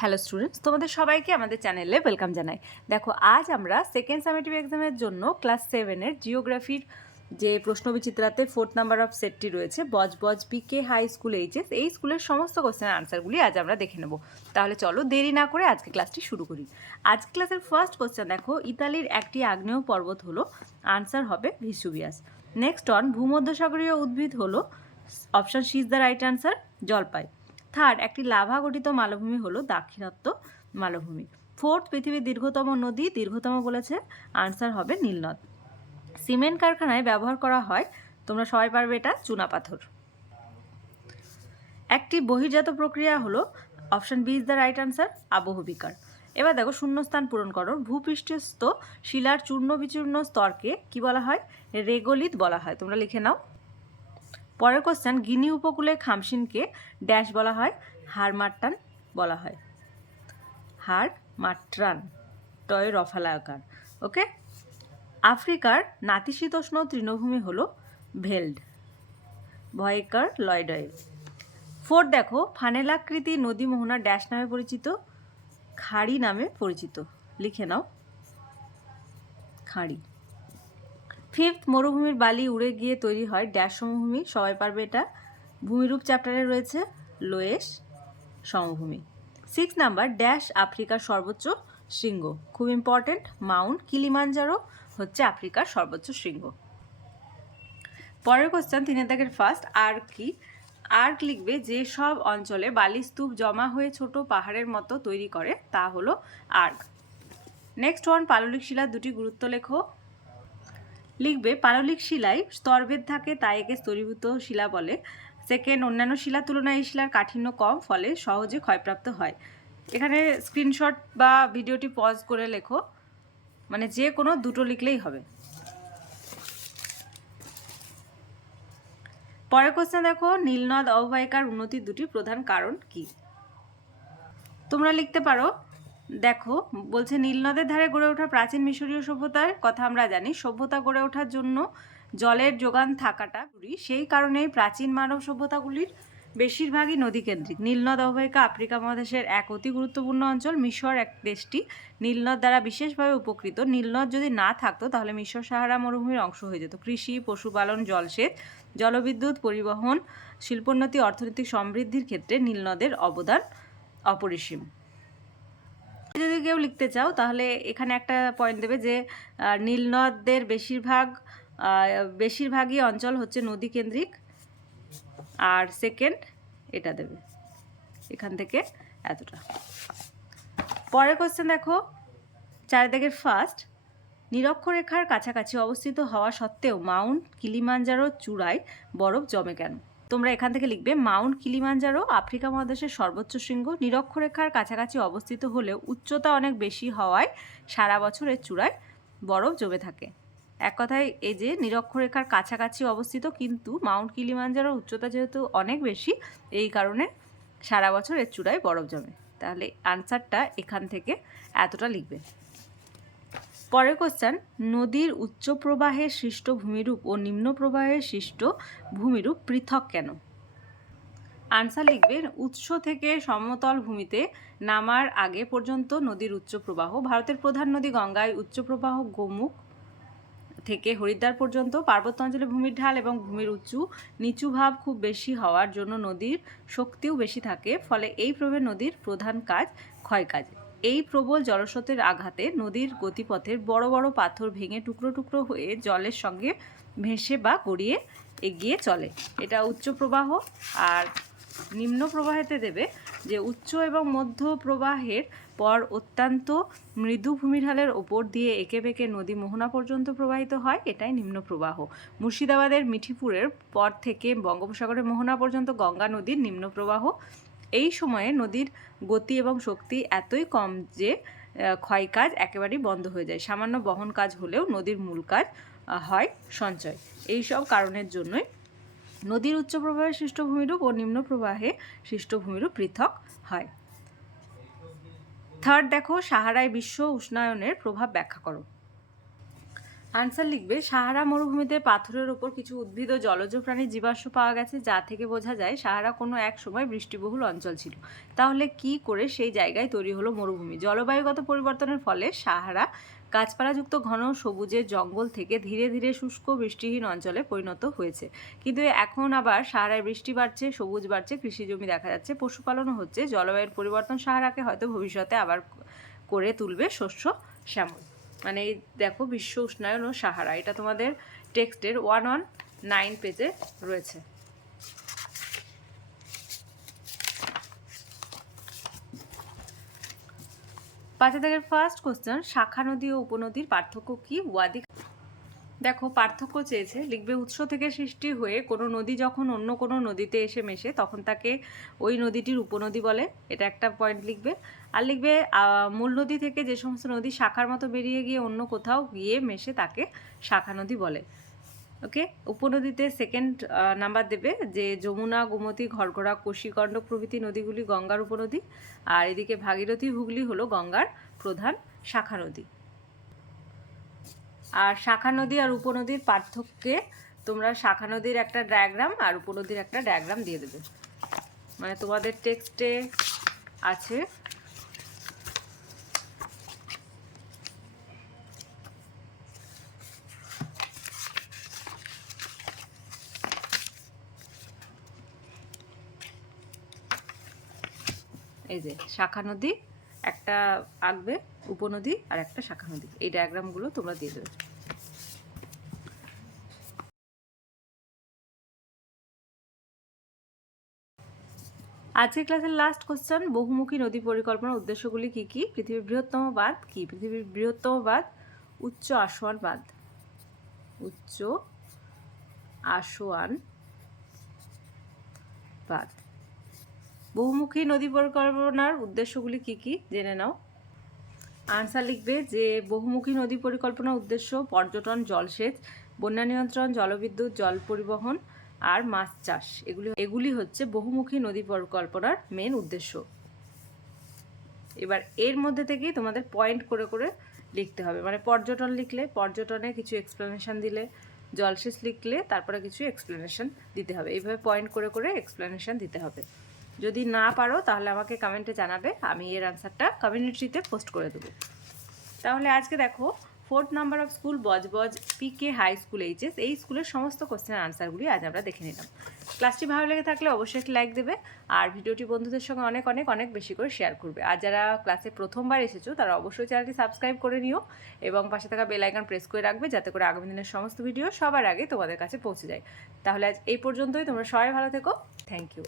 Hello students তোমাদের সবাইকে আমাদের চ্যানেলে ওয়েলকাম জানাই। দেখো, আজ আমরা সেকেন্ড সামেটিভ এক্সামের জন্য ক্লাস সেভেনের জিওগ্রাফির যে প্রশ্নবিচিত্রাতে ফোর্থ নাম্বার অফ সেটটি রয়েছে, বজ বজ পিকে হাই স্কুল এইচএস এই স্কুলের সমস্ত কোশ্চেনের আনসারগুলি আজ আমরা দেখে নেব। তাহলে চলো দেরি না করে আজকে ক্লাসটি শুরু করি। আজ ক্লাসের ফার্স্ট কোশ্চেন দেখো, ইতালির একটি আগ্নেয় পর্বত হলো আনসার হবে ভিসুবিয়াস নেক্সট অন ভূমধ্যসাগরীয় উদ্ভিদ হলো option C is the right answer জলপাই। থার্ড একটি লাভা গঠিত মালভূমি হলো দাক্ষিণাত্য মালভূমি। ফোর্থ পৃথিবীর দীর্ঘতম নদী, দীর্ঘতম বলেছে আনসার হবে নীলনদ। সিমেন্ট কারখানায় ব্যবহার করা হয়, তোমরা সবাই পারবে এটা চুনাপাথর একটি বহির্জাত প্রক্রিয়া হলো option B is the right answer আবহবিকার। এবার দেখো, শূন্যস্থান পূরণ করো। ভূপৃষ্ঠস্থ শিলার চূর্ণ বিচূর্ণ স্তরকে কি বলা হয়? রেগোলিত বলা হয়। তোমরা লিখে নাও। পরের কোশ্চেন গিনি উপকূলে খামসিনকে ড্যাশ বলা হয় হারমাট্টান বলা হয়। হার মাট্রান টয় রফালাকার ওকে আফ্রিকার নাতিশীতোষ্ণ তৃণভূমি হলো ভেল্ড, ভয়কার লয়ডয়। ফোর্থ দেখো, ফানেলাকৃতি নদী মোহনা ড্যাশ নামে পরিচিত, খাড়ি নামে পরিচিত। লিখে নাও, খাড়ি। ফিফথ মরুভূমির বালি উড়ে গিয়ে তৈরি হয় ড্যাশ সমভূমি। সবাই পারবে এটা। ভূমিরূপ চ্যাপ্টারে রয়েছে লোয়েশ সমভূমি। সিক্স নাম্বার, ড্যাশ আফ্রিকার সর্বোচ্চ শৃঙ্গ। খুব ইম্পর্টেন্ট মাউন্ট কিলিমাঞ্জারো হচ্ছে আফ্রিকার সর্বোচ্চ শৃঙ্গ। পরের কোশ্চেন তিনের দাগের ফার্স্ট আর কি? আর্ক লিখবে, যে সব অঞ্চলে বালি স্তূপ জমা হয়ে ছোট পাহাড়ের মতো তৈরি করে, তা হলো আর্ক নেক্সট ওয়ান পাললিক শিলার দুটি গুরুত্ব লেখো। লিখবে পাললিক শিলায় স্তরভেদ থাকে, তাই একে স্তরীভূত শিলা বলে। সেকেন্ড অন্যান্য শিলার তুলনায় এই শিলার কাঠিন্য কম, ফলে সহজে ক্ষয়প্রাপ্ত হয়। এখানে স্ক্রিনশট বা ভিডিওটি পজ করে লেখো। মানে যে কোনো দুটো লিখলেই হবে। পরের কোশ্চেন দেখো, নীলনদ অববাহিকার উন্নতির দুটি প্রধান কারণ কি? তোমরা লিখতে পারো দেখো, বলছে নীলনদের ধারে গড়ে ওঠা প্রাচীন মিশরীয় সভ্যতার কথা আমরা জানি। সভ্যতা গড়ে ওঠার জন্য জলের যোগান থাকাটা সেই কারণেই প্রাচীন মানব সভ্যতাগুলির বেশিরভাগই নদীকেন্দ্রিক। নীলনদ অববাহিকা আফ্রিকা মহাদেশের এক অতি গুরুত্বপূর্ণ অঞ্চল। মিশর এক দেশটি। নীলনদ দ্বারা বিশেষভাবে উপকৃত। নীলনদ যদি না থাকতো, তাহলে মিশর সাহারা মরুভূমির অংশ হয়ে যেত। কৃষি, পশুপালন, জলসেচ, জলবিদ্যুৎ, পরিবহন, শিল্পোন্নতি, অর্থনৈতিক সমৃদ্ধির ক্ষেত্রে নীলনদের অবদান অপরিসীম। যদি কেউ লিখতে চাও, তাহলে এখানে একটা পয়েন্ট দেবে যে নীলনদের বেশিরভাগ বেশিরভাগই অঞ্চল হচ্ছে নদী কেন্দ্রিক আর সেকেন্ড এটা দেবে, এখান থেকে এতটা। পরের কোশ্চেন দেখো, চারিদিকের ফার্স্ট নিরক্ষরেখার কাছাকাছি অবস্থিত হওয়া সত্ত্বেও মাউন্ট কিলিমাঞ্জারো চূড়ায় বরফ জমে কেন? তোমরা এখান থেকে লিখবে, মাউন্ট কিলিমাঞ্জারো, আফ্রিকা মহাদেশের সর্বোচ্চ শৃঙ্গ, নিরক্ষরেখার কাছাকাছি অবস্থিত হলেও উচ্চতা অনেক বেশি হওয়ায় সারা বছর এর চূড়ায় বরফ জমে থাকে। এক কথায়, এই যে নিরক্ষরেখার কাছাকাছি অবস্থিত, কিন্তু মাউন্ট কিলিমাঞ্জারো উচ্চতা যেহেতু অনেক বেশি, এই কারণে সারা বছর এর চূড়ায় বরফ জমে। তাহলে আনসারটা এখান থেকে এতটা লিখবে। পরের কোশ্চেন নদীর উচ্চ প্রবাহে সৃষ্ট ভূমিরূপ ও নিম্ন প্রবাহে সৃষ্ট ভূমিরূপ পৃথক কেন? আনসার লিখবেন উৎস থেকে সমতল ভূমিতে নামার আগে পর্যন্ত নদীর উচ্চ প্রবাহ, ভারতের প্রধান নদী গঙ্গায় উচ্চ প্রবাহ গোমুখ থেকে হরিদ্বার পর্যন্ত পার্বত্য অঞ্চলে ভূমির ঢাল এবং ভূমির উঁচু, নিচু ভাব খুব বেশি হওয়ার জন্য নদীর শক্তিও বেশি থাকে, ফলে এই প্রভেদ নদীর প্রধান কাজ ক্ষয়কাজ। এই প্রবল জলস্রোতের আঘাতে নদীর গতিপথের বড় বড় পাথর ভেঙে টুকরো টুকরো হয়ে জলের সঙ্গে ভেসে বা গড়িয়ে এগিয়ে চলে। এটা উচ্চ প্রবাহ আর নিম্ন প্রবাহেতে দেবে যে উচ্চ এবং মধ্য প্রবাহের পর অত্যন্ত মৃদু ভূমিঢালের ওপর দিয়ে এঁকে বেঁকে নদী মোহনা পর্যন্ত প্রবাহিত হয়, এটাই নিম্ন প্রবাহ। মুর্শিদাবাদের মিঠিপুরের পর থেকে বঙ্গোপসাগরের মোহনা পর্যন্ত গঙ্গা নদীর নিম্ন প্রবাহ এই সময়ে নদীর গতি এবং শক্তি এতই কম যে আহ, ক্ষয়কাজ একেবারেই বন্ধ হয়ে যায়। সামান্য বহন কাজ হলেও নদীর মূল কাজ হয় সঞ্চয়। এই সব কারণের জন্যই নদীর উচ্চ প্রবাহে সৃষ্ট ভূমিরূপ ও নিম্ন প্রবাহে সৃষ্ট ভূমিরূপ পৃথক হয়। থার্ড দেখো সাহারায় বিশ্ব উষ্ণায়নের প্রভাব ব্যাখ্যা করো। আনসার লিখবে, সাহারা মরুভূমিতে পাথরের ওপর কিছু উদ্ভিদ ও জলজ প্রাণীর জীবাশ্ম পাওয়া গেছে, যা থেকে বোঝা যায় সাহারা কোনো এক সময় বৃষ্টিবহুল অঞ্চল ছিল। তাহলে কি করে সেই জায়গায় তৈরি হলো মরুভূমি? জলবায়ুগত পরিবর্তনের ফলে সাহারা গাছপালাযুক্ত ঘন সবুজের জঙ্গল থেকে ধীরে ধীরে শুষ্ক বৃষ্টিহীন অঞ্চলে পরিণত হয়েছে। কিন্তু এখন আবার সাহারায় বৃষ্টি বাড়ছে, সবুজ বাড়ছে, কৃষি জমি দেখা যাচ্ছে পশুপালনও হচ্ছে, জলবায়ুর পরিবর্তন সাহারাকে হয়তো ভবিষ্যতে আবার করে তুলবে শস্য শ্যামল। মানে এই দেখো বিশ্ব উষ্ণায়ন ও সাহারা, এটা তোমাদের টেক্সটের ওয়ান অন নাইন পেজে রয়েছে। পাঁচে থেকে ফার্স্ট কোশ্চেন শাখা নদী ও উপনদীর পার্থক্য কি? ওয়াদি দেখো, পার্থক্য চেয়েছে। লিখবে, উৎস থেকে সৃষ্টি হয়ে কোনো নদী যখন অন্য কোনো নদীতে এসে মেশে, তখন তাকে ওই নদীটির উপনদী বলে। এটা একটা পয়েন্ট লিখবে। আর লিখবে মূল নদী থেকে যে সমস্ত নদী শাখার মতো বেরিয়ে গিয়ে অন্য কোথাও গিয়ে মেশে তাকে শাখা নদী বলে। ওকে উপনদীতে সেকেন্ড নাম্বার দেবে যে যমুনা, গোমতী, ঘরঘরা কোশিগণ্ডক প্রভৃতি নদীগুলি গঙ্গার উপনদী। আর এদিকে ভাগীরথী হুগলি হলো গঙ্গার প্রধান শাখা নদী। আর শাখা নদী আর উপনদীর পার্থক্যে তোমরা শাখা নদীর একটা ডায়াগ্রাম আর উপনদীর একটা ডায়াগ্রাম দিয়ে দেবে। মানে তোমাদের টেক্সটে আছে। এই যে শাখা নদী একটা আঁকবে উপনদী আর একটা শাখা নদী। এই ডায়াগ্রামগুলো তোমরা দিয়ে দেবে। আজকের ক্লাসের লাস্ট কোশ্চেন বহুমুখী নদী পরিকল্পনার উদ্দেশ্যগুলি কি কি? পৃথিবীর বৃহত্তম বাঁধ কি? পৃথিবীর বৃহত্তম বাঁধ উচ্চ আসোয়ান বাঁধ। উচ্চ আসোয়ান বাঁধ। বহুমুখী নদী পরিকল্পনার উদ্দেশ্যগুলি কি কি? জেনে নাও। আনসার লিখবে যে, বহুমুখী নদী পরিকল্পনার উদ্দেশ্য পর্যটন, জলসেচ, বন্যা নিয়ন্ত্রণ, জলবিদ্যুৎ, জল পরিবহন আর মাছ চাষ। এগুলি এগুলি হচ্ছে বহুমুখী নদী পরিকল্পনার মেন উদ্দেশ্য। এবার এর মধ্যে থেকেই তোমাদের পয়েন্ট করে করে লিখতে হবে। মানে পর্যটন লিখলে, পর্যটনে কিছু এক্সপ্লেনেশন দিলে, জলসেচ লিখলে তারপরে কিছু এক্সপ্লেনেশন দিতে হবে। এইভাবে পয়েন্ট করে করে এক্সপ্লেনেশন দিতে হবে। যদি না পারো, তাহলে আমাকে কমেন্টে জানাবে, আমি এর আনসারটা কমিউনিটিতে পোস্ট করে দেবো। তাহলে আজকে দেখো fourth number of school Budge Budge PK high school HS এই স্কুলের সমস্ত কোশ্চেনের আনসারগুলি আজ আমরা দেখে নিলাম। ক্লাসটি ভালো লেগে থাকলে অবশ্যই একটি লাইক দেবে, আর ভিডিওটি বন্ধুদের সঙ্গে অনেক অনেক অনেক বেশি করে শেয়ার করবে। আর যারা ক্লাসে প্রথমবার এসেছ, তারা অবশ্যই চ্যানেলটি সাবস্ক্রাইব করে নিও, এবং পাশে থাকা বেল আইকন প্রেস করে রাখবে, যাতে করে আগামী দিনের সমস্ত ভিডিও সবার আগে তোমাদের কাছে পৌঁছে যায়। তাহলে আজ এই পর্যন্তই, তোমরা সবাই ভালো থেকো। Thank you